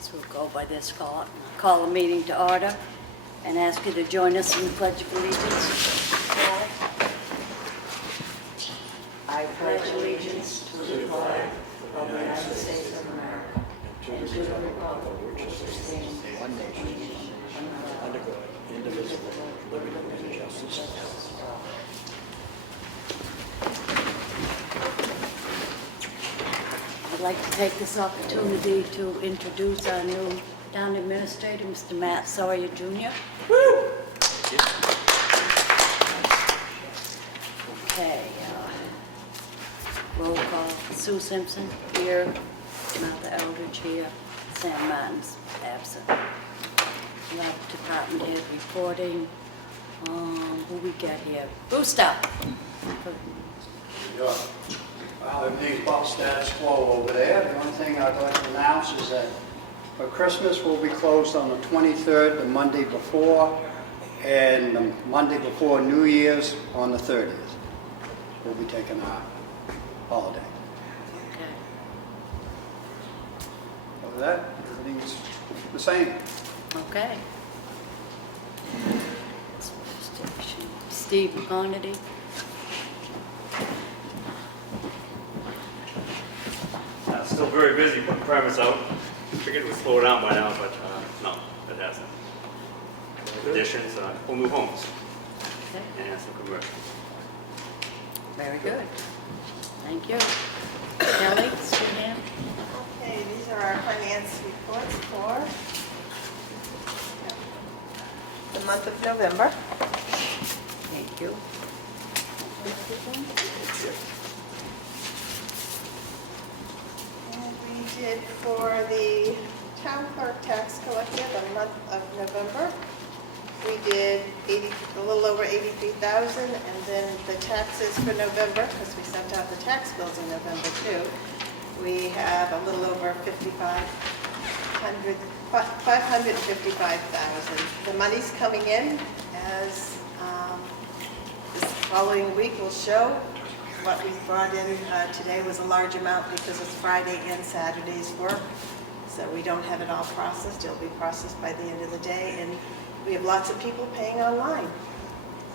guess we'll go by this call. Call the meeting to order and ask you to join us in the Pledge of Allegiance. I pledge allegiance to the flag of the United States of America and to the republic which stands one nation, under God, indivisible, with liberty and justice for all. I'd like to take this opportunity to introduce our new town administrator, Mr. Matt Sawyer Jr. Woo! Okay, roll call. Sue Simpson here, Martha Eldridge here, Sam Martin's absent. Lab department head reporting. Who we got here? Brewster. Yeah. Well, everything's about status quo over there. The only thing I'd like to announce is that for Christmas, we'll be closed on the 23rd, the Monday before, and the Monday before New Year's on the 30th. We'll be taking our holiday. Okay. Other than that, everything's the same. Okay. Steve McConaty. Still very busy putting permits out. Figured it would slow down by now, but no, it hasn't. Additions, full new homes, Okay. and some commercial. Very good. Thank you. Kelly, Suzanne? Okay, these are our finance reports for the month of November. Thank you. And we did for the town clerk tax collector the month of November. We did a little over 83,000, and then the taxes for November, because we sent out the tax bills in November too. We have a little over 555,000. The money's coming in as this following week will show. What we brought in today was a large amount because it's Friday and Saturday's work. So we don't have it all processed. It'll be processed by the end of the day. And we have lots of people paying online.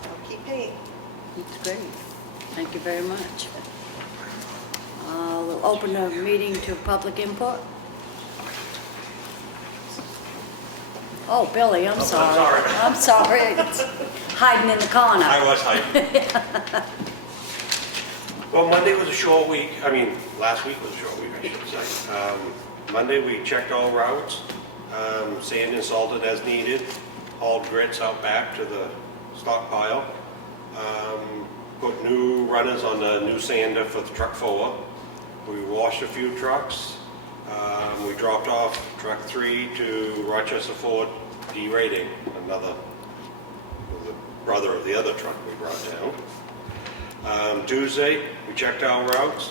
So keep paying. That's great. Thank you very much. We'll open the meeting to public input. Oh, Billy, I'm sorry. I'm sorry. It's hiding in the corner. I was hiding. Well, Monday was a short week. I mean, last week was a short week, I should say. Monday, we checked all routes, sand and salted as needed, hauled grits out back to the stockpile, put new runners on the new sander for the truck 4. We washed a few trucks. We dropped off truck 3 to Rochester Ford derating, the brother of the other truck we brought down. Tuesday, we checked our routes,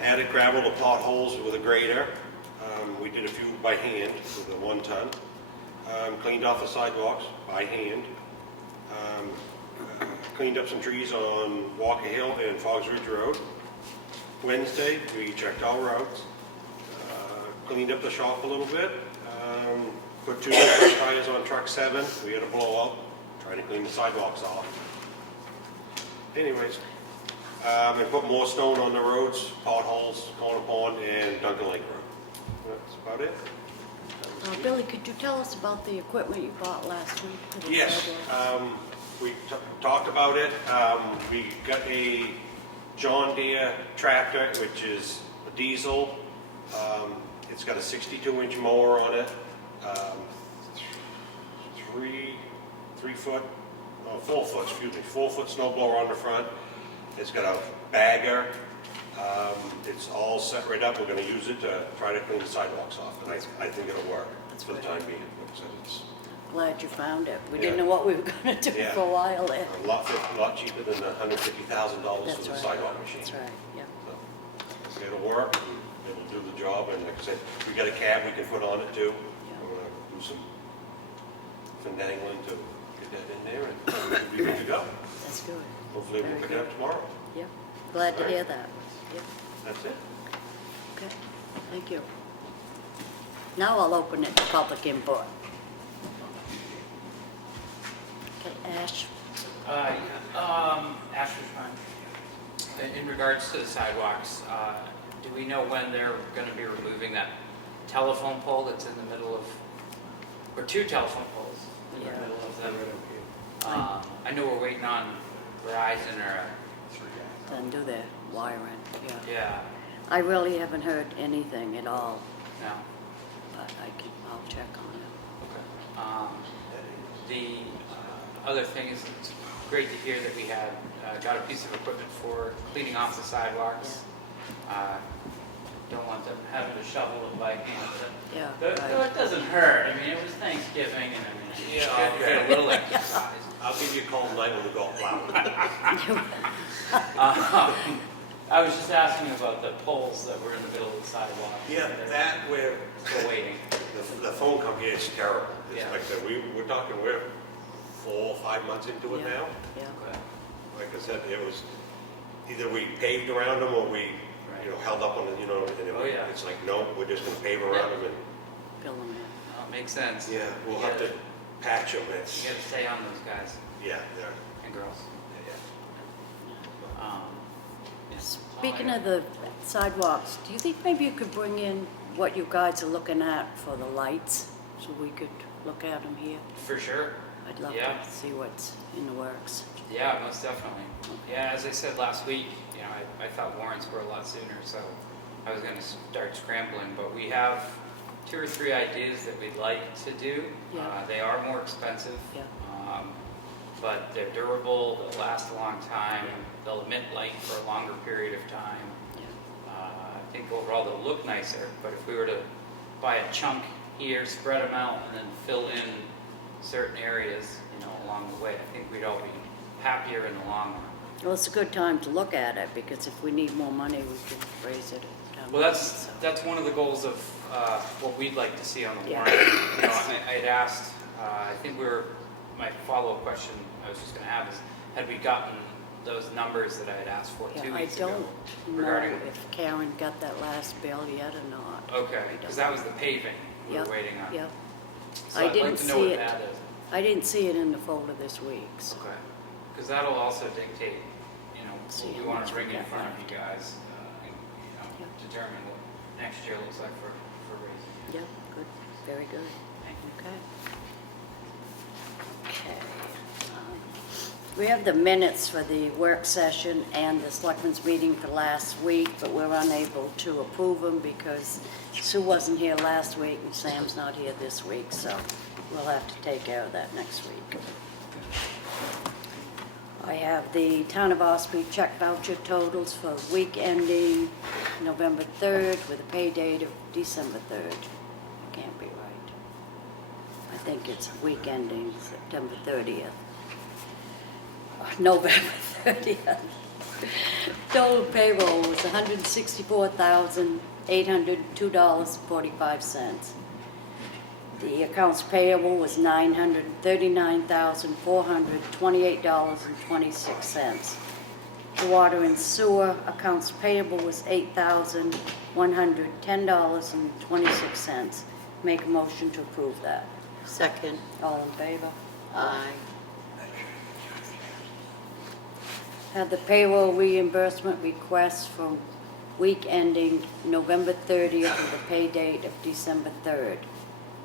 added gravel to potholes with a grader. We did a few by hand with a 1-ton. Cleaned off the sidewalks by hand. Cleaned up some trees on Walker Hill and Foggs Ridge Road. Wednesday, we checked all routes. Cleaned up the shop a little bit. Put 2 different tires on truck 7. We had a blowout. Trying to clean the sidewalks off. Anyways, and put more stone on the roads, potholes, Corner Pond, and Duncan Lake Road. That's about it. Billy, could you tell us about the equipment you bought last week? for the Yes, sidewalk? we talked about it. We got a John Deere tractor, which is a diesel. It's got a 62-inch mower on it, 4-foot snow blower on the front. It's got a bagger. It's all set right up. We're going to use it to try to clean the sidewalks off, and I think it'll work for the time being. It's Glad you found it. We Yeah. didn't know what we were going to do Yeah. for a while there. a lot cheaper than the $150,000 That's for the right. sidewalk machine. That's right, yeah. So it'll work, and it'll do the job, and like I said, we got a cab we can put on it too. Yeah. We're gonna do some finagling to get that in there, and we'll be good to go. That's good. Hopefully we'll Very pick it good. up tomorrow. Yeah, glad to All right. hear that. Yeah, That's it. okay, thank you. Now I'll open it to public input. Okay, Ash? Ash was fine. In regards to the sidewalks, do we know when they're going to be removing that telephone pole that's in the middle of, or two telephone poles in the Yeah. middle of them? I know we're waiting on Verizon or, Then do their wiring, yeah. yeah, I really haven't heard anything at all, no. but I'll check on it. Okay. The other thing is, it's great to hear that we had got a piece of equipment for cleaning off the sidewalks. Don't want them having to shovel it by hand. Yeah, But right. it doesn't hurt. I mean, it was Thanksgiving, and I mean, you Yeah, get a little exercise. I'll give you a call tonight when we go out. I was just asking about the poles that were in the middle of the sidewalk. Yeah, that where Still waiting. the phone company is terrible. It's Yeah. like I said, we're talking, we're 4 or 5 months into it Yeah. now. Yeah, Okay. Like I said, it was either we paved around them or we, held up on the, and Oh, yeah. it's like, no, we're just gonna pave around them and, fill them in. Makes sense. yeah, we'll You have to gotta- patch them. It's, You gotta stay on those guys yeah, they're, and girls. yeah. Yeah. Speaking of the sidewalks, do you think maybe you could bring in what you guys are looking at for the lights, so we could look at them here? For sure. I'd love Yeah. to see what's in the works. Yeah, most definitely. Yeah, as I said last week, I thought warrants were a lot sooner, so I was going to start scrambling. But we have 2 or 3 ideas that we'd like to do. Yeah. They are more expensive, Yeah. but they're durable, they'll last a long time, they'll emit light for a longer period of time. Yeah. I think overall they'll look nicer, but if we were to buy a chunk here, spread them out, and then fill in certain areas, along the way, I think we'd all be happier in the long run. Well, it's a good time to look at it, because if we need more money, we can raise it. Well, that's one of the goals of what we'd like to see on the Yeah. warrant. I had asked, I think my follow-up question I was just going to have is, had we gotten those numbers that I had asked for 2 Yeah, I weeks ago? don't know regarding- if Karen got that last bill yet or not. Okay, because that was the paving we were Yep, waiting on. Yep. So I I'd like didn't to know see what it. that is. I didn't see it in the folder this week, so. Okay, because that'll also dictate, See what we how want much to bring we in got front of left. you guys, and, Yep. determine what next year looks like for raising. Yep, good, very good. Thank you. Okay. Okay. We have the minutes for the work session and the selectmen's meeting for last week, but we're unable to approve them because Sue wasn't here last week and Sam's not here this week, so we'll have to take care of that next week. I have the Town of Ossipee check voucher totals for week ending November 3rd with a pay date of December 3rd. Can't be right. I think it's week ending September 30th. November 30th. Total payroll was $164,802.45. The accounts payable was $939,428.26. The water and sewer accounts payable was $8,110.26. Make a motion to approve that. Second. All in favor? Aye. Have the payroll reimbursement request from week ending November 30th with a pay date of December 3rd.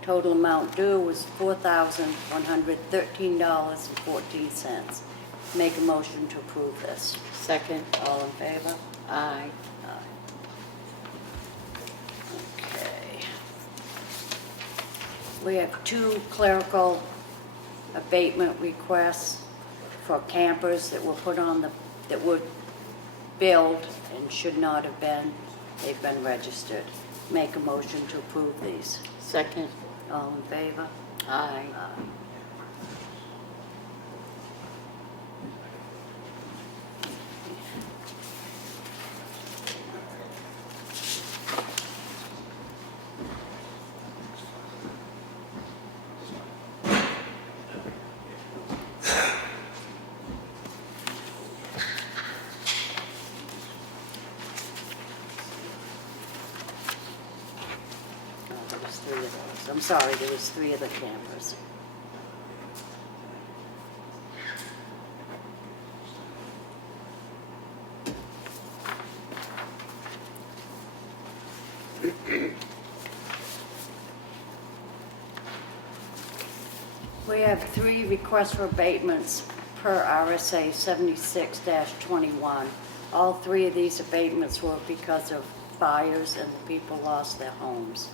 Total amount due was $4,113.14. Make a motion to approve this. Second. All in favor? Aye. Okay. We have 2 clerical abatement requests for campers that were put on that were billed and should not have been. They've been registered. Make a motion to approve these. Second. All in favor? Aye. Oh, there's 3 of I'm sorry, there was 3 of the cameras. We have 3 requests for abatements per RSA 76-21. All 3 of these abatements were because of fires and the people lost their homes.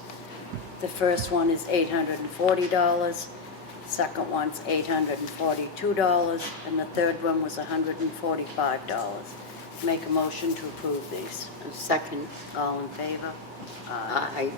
The first one is $840, second one's $842, and the third one was $145. Make a motion to approve these. And second, All in favor? aye.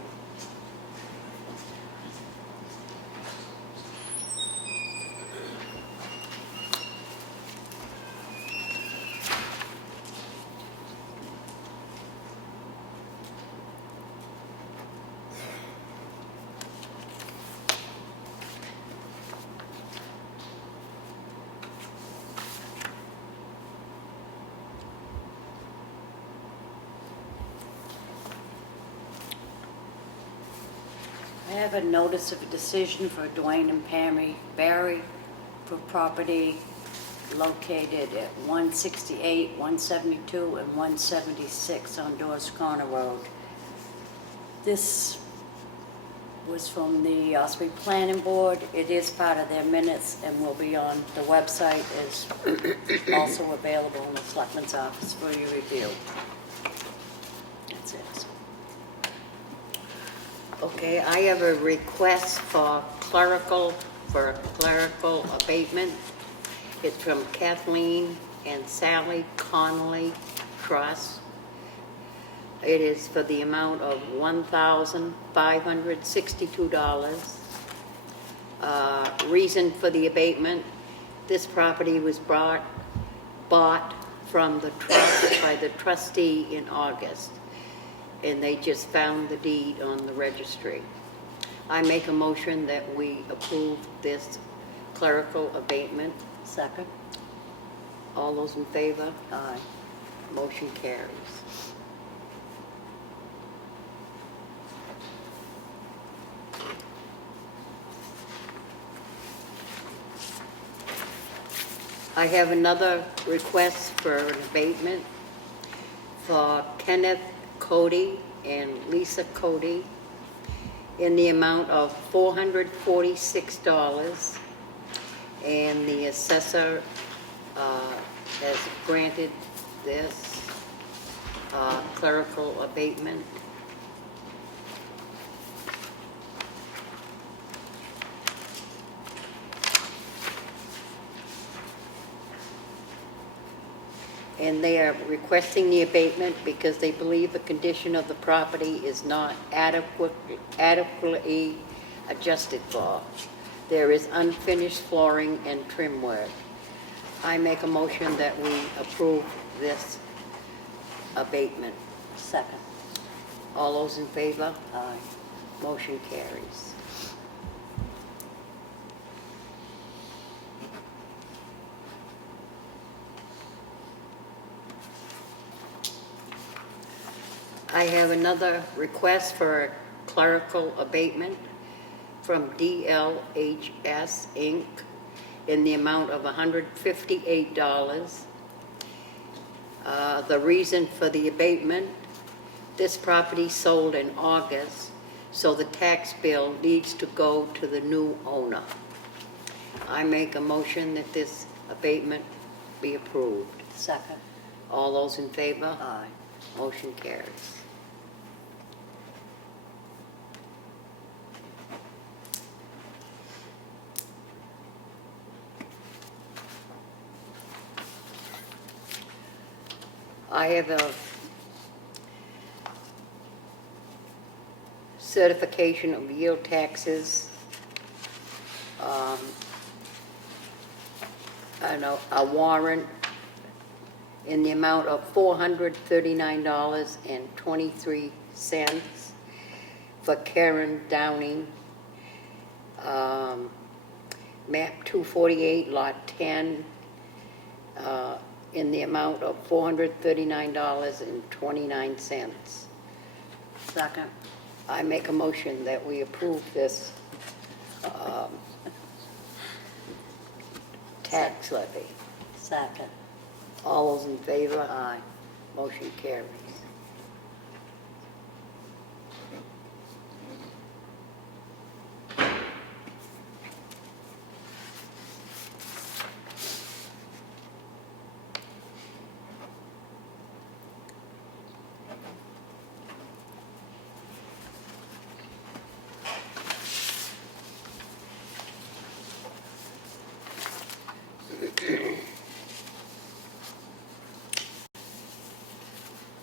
I have a notice of a decision for Dwayne and Pammy Barry for property located at 168, 172, and 176 on Doors Corner Road. This was from the Ossipee Planning Board. It is part of their minutes and will be on the website, is also available in the Selectmen's office for your review. That's it. Okay, I have a request for clerical abatement. It's from Kathleen and Sally Connolly Truss. It is for the amount of $1,562. Reason for the abatement: this property was bought from the trust by the trustee in August, and they just found the deed on the registry. I make a motion that we approve this clerical abatement. Second? All those in favor? Aye. Motion carries. I have another request for an abatement for Kenneth Cody and Lisa Cody in the amount of $446, and the assessor has granted this clerical abatement. And they are requesting the abatement because they believe the condition of the property is not adequately adjusted for. There is unfinished flooring and trim work. I make a motion that we approve this abatement. Second? All those in favor? Aye. Motion carries. I have another request for a clerical abatement from DLHS Inc. in the amount of $158. The reason for the abatement: this property sold in August, so the tax bill needs to go to the new owner. I make a motion that this abatement be approved. Second? All those in favor? Aye. Motion carries. I have a certification of yield taxes, a warrant in the amount of $439.23 for Karen Downing, map 248, lot 10, in the amount of $439.29. Second? I make a motion that we approve this tax levy. Second. All those in favor? Aye. Motion carries.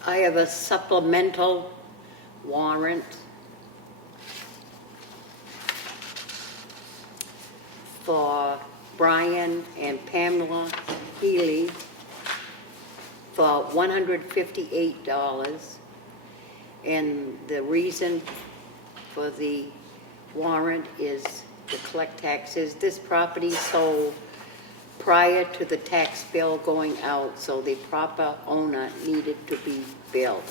I have a supplemental warrant for Brian and Pamela Healy for $158. And the reason for the warrant is to collect taxes. This property sold prior to the tax bill going out, so the proper owner needed to be billed.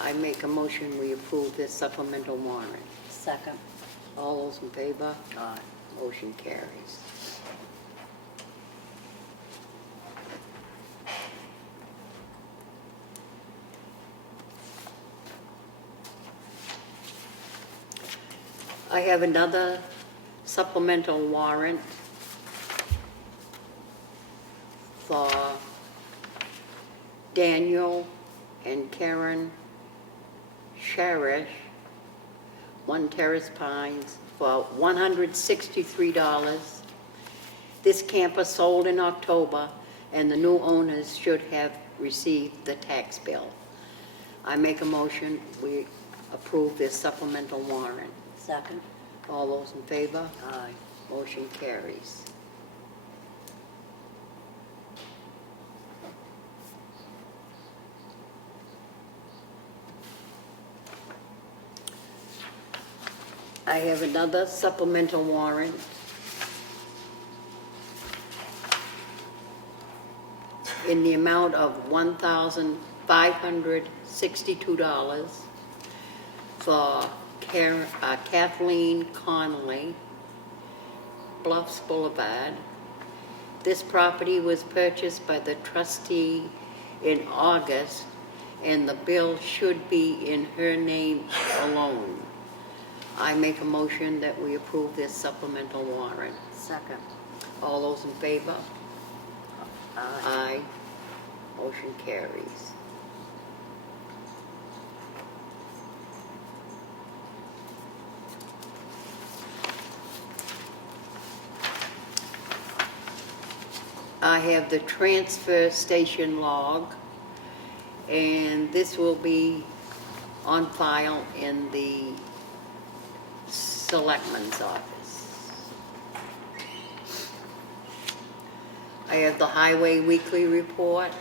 I make a motion we approve this supplemental warrant. Second. All those in favor? Aye. Motion carries. I have another supplemental warrant for Daniel and Karen Sharish, 1 Terrace Pines, for $163. This camper sold in October, and the new owners should have received the tax bill. I make a motion, we approve this supplemental warrant. Second. All those in favor? Aye. Motion carries. I have another supplemental warrant in the amount of $1,562 for Kathleen Connolly, Bluffs Boulevard. This property was purchased by the trustee in August, and the bill should be in her name alone. I make a motion that we approve this supplemental warrant. Second. All those in favor? Aye. Motion carries. I have the transfer station log, and this will be on file in the Selectmen's office. I have the Highway Weekly Report,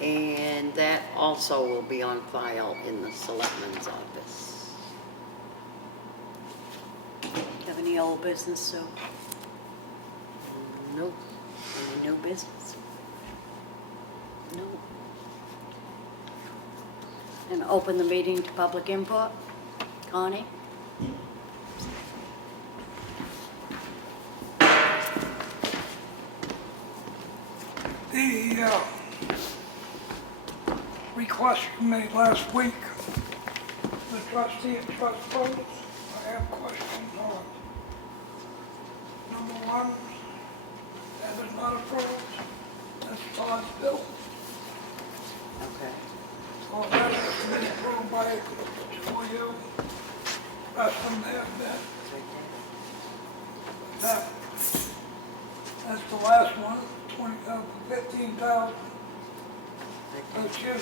and that also will be on file in the Selectmen's office. Have any old business, Sue? Nope. Any new business? No. And open the meeting to public input. Connie? The request you made last week, the trustee and trust funds, I have questions on. Number one, that is not approved, that's Todd's bill. Okay. So that has to be approved by two of you. That's when they have that. That's the last one, 15,000. That's you.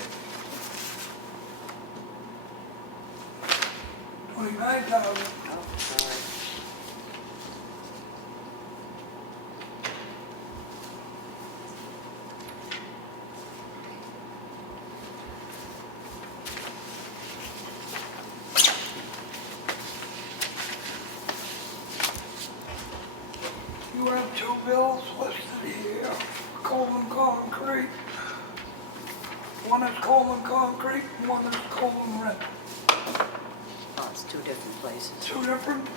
29,000. Oh, sorry. You have two bills listed here, Coleman Concrete. One is Coleman Concrete, and one is Coleman Rent. It's two different places. two different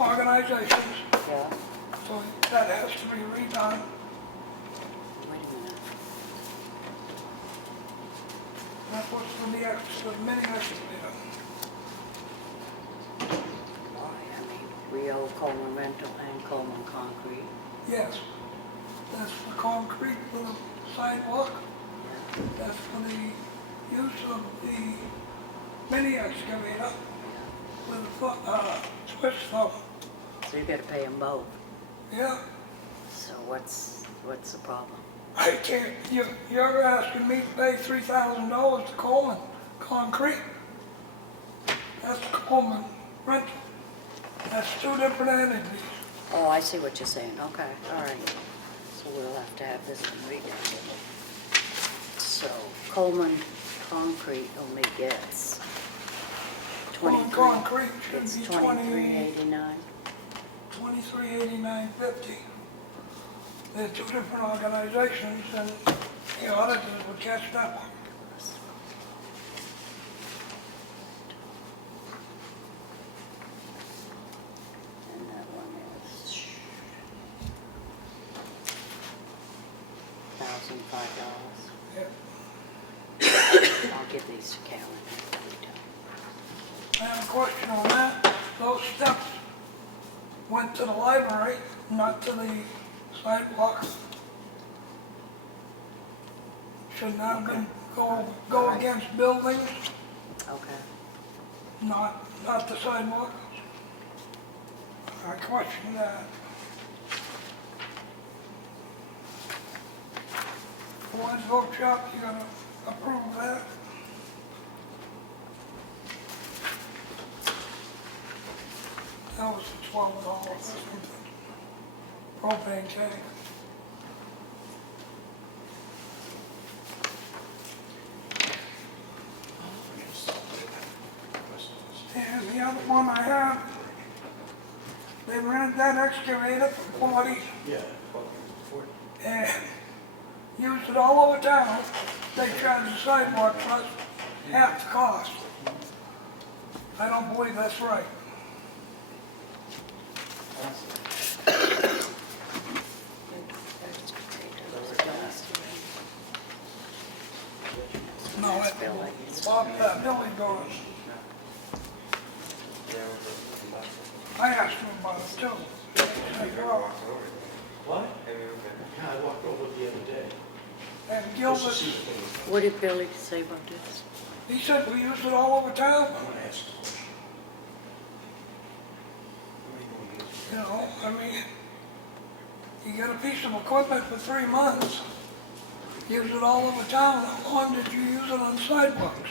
organizations, Yeah. so that has to be redone. Wait a minute. That was for the mini excavator. Why? I mean, Rio, Coleman Rental, and Coleman Concrete. Yes, that's for concrete for the sidewalk. Yeah. That's for the use of the mini excavator with switch thumb. So you gotta pay them both. Yeah, So what's the problem? I can't, you're asking me to pay $3,000 to Coleman Concrete. That's Coleman Rental. That's two different entities. Oh, I see what you're saying. Okay, all right. So we'll have to have this one redone. So Coleman Concrete only gets Coleman 23. Concrete It's should be $23.89. $23.89.50. They're two different organizations, and the auditors would catch that one. And that one is $1,005. Yeah. I'll give these to Karen. I have a question on that. Those steps went to the library, not to the sidewalk. Should not have been go against buildings, Okay. not the sidewalk. I question that. Ford's Workshop, you gonna approve that? That was $12 or something. Propane tank. And the other one I have, they rented that excavator for 40. Yeah. And used it all over town. They charged the sidewalk trust half the cost. I don't believe that's right. No, Billy goes. I asked him about it too. He said, well, What? Yeah, I walked over the other day. and Gilbert, What did Billy say about this? he said we use it all over town. I'm gonna ask a question. You know, I mean, you get a piece of equipment for 3 months, use it all over town. How long did you use it on sidewalks?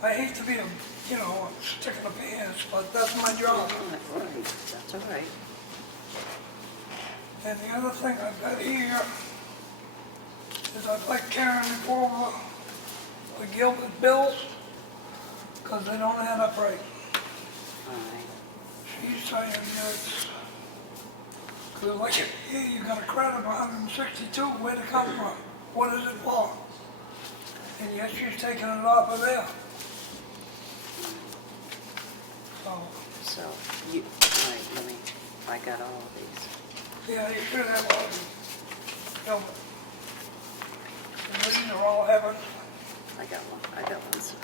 I hate to be a, stick in the pants, but that's my job. All right, that's all right. And the other thing I've got here is I'd like Karen to go over the Gilbert bills, because they don't add up right. All right. She's saying it's, because like here you got a credit of 162, where'd it come from? What is it for? And yet she's taking it off of there. So, So you, all right, I got all of these. yeah, you should have all these Gilbert. And these are all Evans. I got one, sir.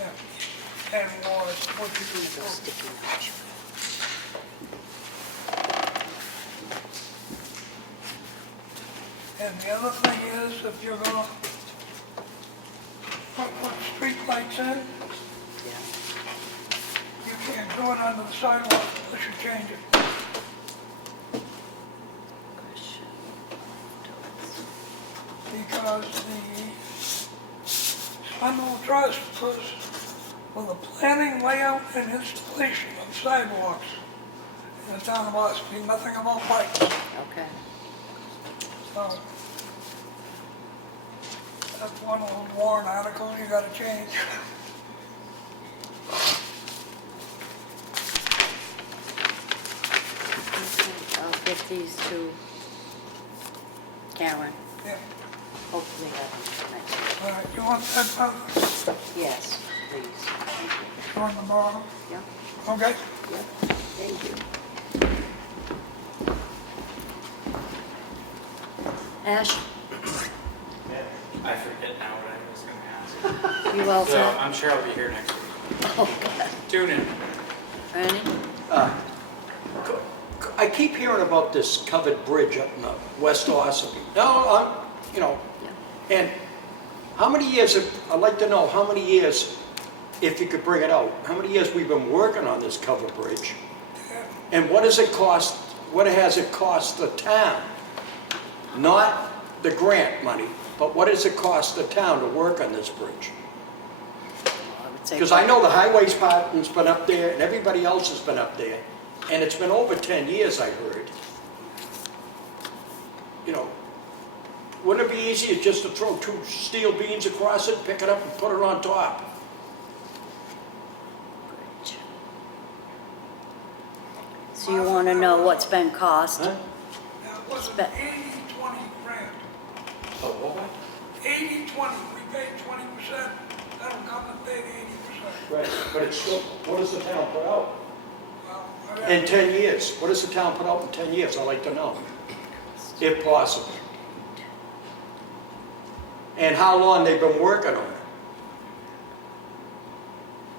Yeah. And Ward's, what you do. Go sticky notes. And the other thing is, if you're gonna put street lights in, Yeah. you can't do it under the sidewalk unless you change it. Question. Because the Spindle Trust was for the planning, layout, and installation of sidewalks in the town of Ossipee, nothing about lights. Okay. So that's one of those warrant articles you gotta change. Okay, I'll get these to Karen. Yeah. Hopefully have them next week. All right, you want that, Martha? Yes, please. Thank you. On the bottom? Yeah, Okay. yeah, thank you. Ash, I forget now what I was gonna ask. you all So set? I'm sure I'll be here next week. Oh, God. Tune in. Ernie? I keep hearing about this covered bridge up in the West Ossipee. Now, Yeah. and how many years, I'd like to know how many years, if you could bring it out, how many years we've been working on this covered bridge? And what does it cost, what has it cost the town? Not the grant money, but what does it cost the town to work on this bridge? I would say. Because I know the highways department's been up there and everybody else has been up there. And it's been over 10 years, I heard. Wouldn't it be easier just to throw 2 steel beams across it, pick it up and put it on top? Bridge. So you want to know what's been cost? Huh? Now, it wasn't Spec- 80-20 grant. Oh, what? 80-20, we paid 20%, that'll come and pay 80%. Right, but it's still, what does the town put out? Well, I In got- 10 years, what does the town put out in 10 years? I'd like to know, if possible. And how long they've been working on it.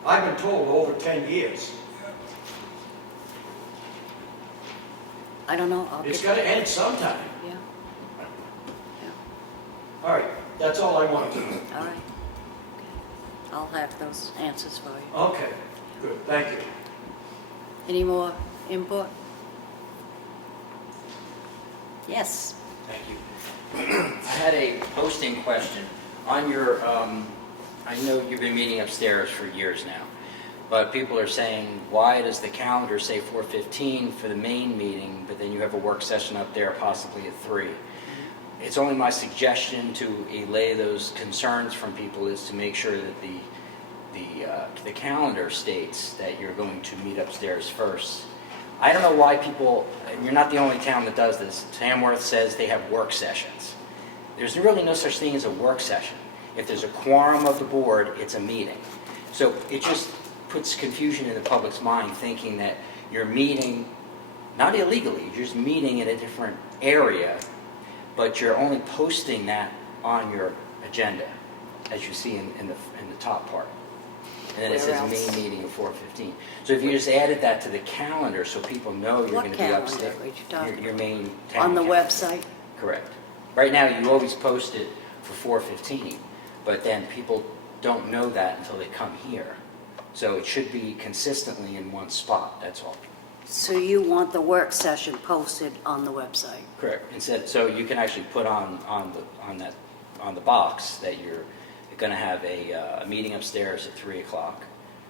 I've been told over 10 years. I don't know. I'll It's get- got to end sometime. Yeah, All right, that's all I wanted to know. all right. Okay. I'll have those answers for you. Okay, good, thank you. Any more input? Yes. Thank you. I had a posting question. On your, I know you've been meeting upstairs for years now, but people are saying, why does the calendar say 4:15 for the main meeting, but then you have a work session up there possibly at 3? It's only my suggestion to allay those concerns from people is to make sure that the calendar states that you're going to meet upstairs first. I don't know why people, and you're not the only town that does this. Tamworth says they have work sessions. There's really no such thing as a work session. If there's a quorum of the board, it's a meeting. So it just puts confusion in the public's mind thinking that you're meeting, not illegally, you're just meeting in a different area, but you're only posting that on your agenda, as you see in the top part. And then it Where says else? main meeting of 4:15. So if you just added that to the calendar so people know you're What going to be calendar upstairs. are you talking Your about? main town On the calendar. website? Correct. Right now, you always post it for 4:15, but then people don't know that until they come here. So it should be consistently in one spot, that's all. So you want the work session posted on the website? Correct. Instead, so you can actually put on the box that you're going to have a meeting upstairs at 3 o'clock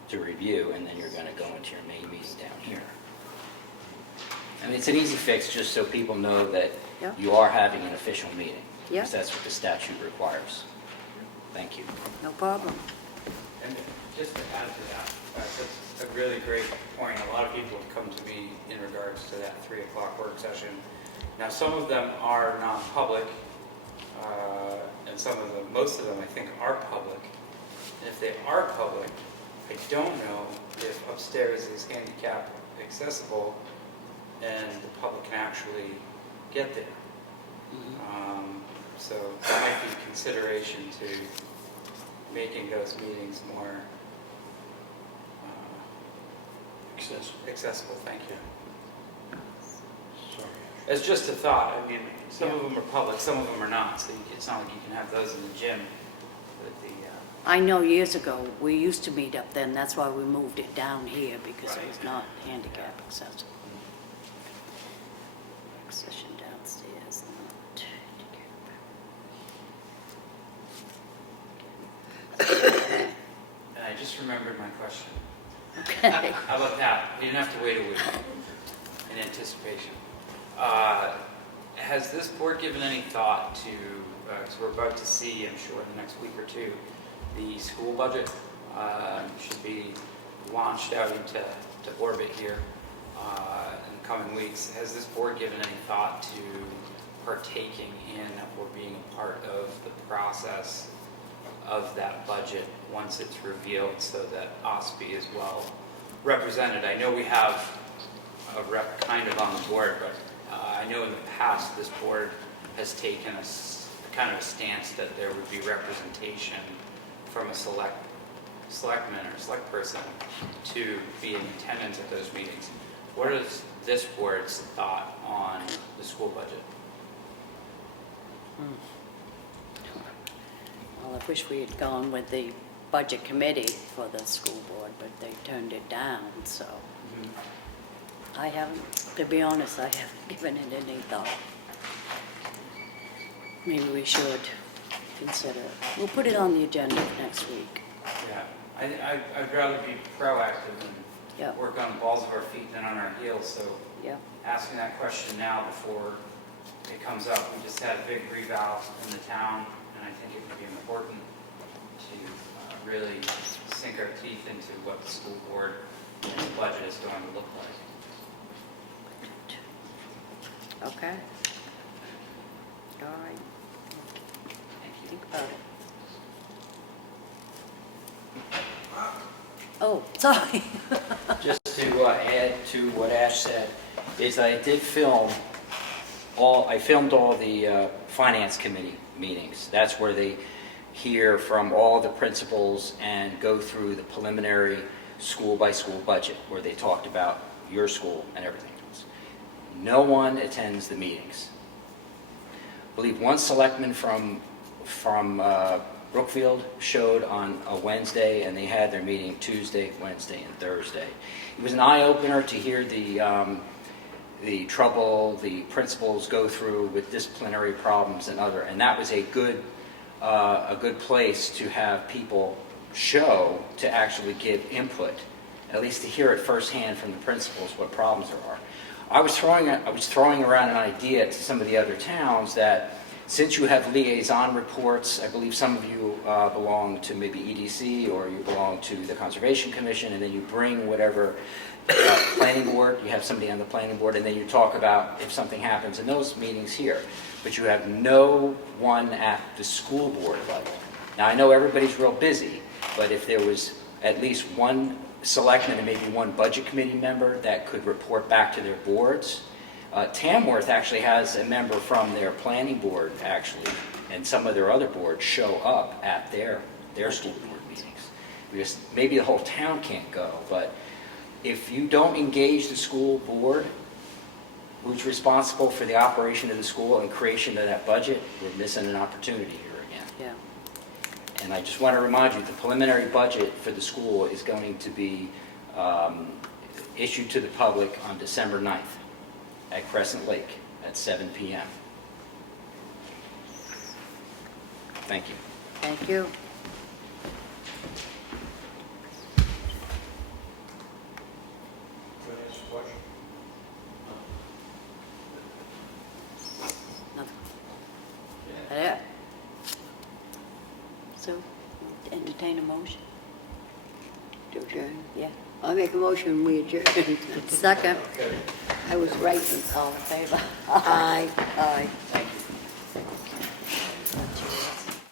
to review, and then you're going to go into your main meeting down here. I mean, it's an easy fix just so people know that Yeah. you are having an official meeting. Yeah. Because that's what the statute requires. Thank you. No problem. And just to add to that, that's a really great point. A lot of people have come to me in regards to that 3 o'clock work session. Now, some of them are non-public, and most of them, I think, are public. And if they are public, I don't know if upstairs is handicap accessible and the public can actually get there. So that might be consideration to making those meetings more accessible. Thank you. Sorry. It's just a thought. I mean, some of them are public, some of them are not. So it's not like you can have those in the gym with the. I know years ago, we used to meet up then, that's why we moved it down here, because it was Right. not handicap accessible. Work session downstairs, not handicap. And I just remembered my question. Okay. How about that? You didn't have to wait a week in anticipation. Has this board given any thought to, because we're about to see, I'm sure, in the next week or two, the school budget should be launched out into orbit here in the coming weeks. Has this board given any thought to partaking in or being a part of the process of that budget once it's revealed, so that Ossipee is well represented. I know we have a rep kind of on the board, but I know in the past this board has taken kind of a stance that there would be representation from a selectman or select person to be in attendance at those meetings. What is this board's thought on the school budget? Well, I wish we had gone with the budget committee for the school board, but they turned it down, so I haven't, to be honest, I haven't given it any thought. Maybe we should consider it. We'll put it on the agenda for next week. Yeah, I'd rather be proactive Yeah. and work on the balls of our feet than on our heels, so Yeah. asking that question now before it comes up. We just had a big revow in the town, and I think it would be important to really sink our teeth into what the school board and the budget is going to look like. Okay. All right. Think about it. Oh, sorry. Just to add to what Ash said, is I did film I filmed all the finance committee meetings. That's where they hear from all the principals and go through the preliminary school by school budget, where they talked about your school and everything else. No one attends the meetings. I believe one selectman from Brookfield showed on a Wednesday, and they had their meeting Tuesday, Wednesday, and Thursday. It was an eye-opener to hear the trouble the principals go through with disciplinary problems and that was a good place to have people show, to actually give input, at least to hear it firsthand from the principals what problems there are. I was throwing around an idea to some of the other towns that, since you have liaison reports, I believe some of you belong to maybe EDC, or you belong to the Conservation Commission, and then you bring whatever planning board, you have somebody on the planning board, and then you talk about if something happens in those meetings here. But you have no one at the school board level. Now, I know everybody's real busy, but if there was at least one selectman and maybe one budget committee member that could report back to their boards. Tamworth actually has a member from their planning board, actually, and some of their other boards show up at their school board meetings. Because maybe the whole town can't go, but if you don't engage the school board, who's responsible for the operation of the school and creation of that budget, we're missing an opportunity here again. Yeah. And I just want to remind you, the preliminary budget for the school is going to be issued to the public on December 9th at Crescent Lake at 7 p.m. Thank you. Thank you. Nothing. Yeah. So, entertain a motion? To adjourn? Yeah. I make a motion, we adjourn. Second. I was right. All in favor? Aye. Aye.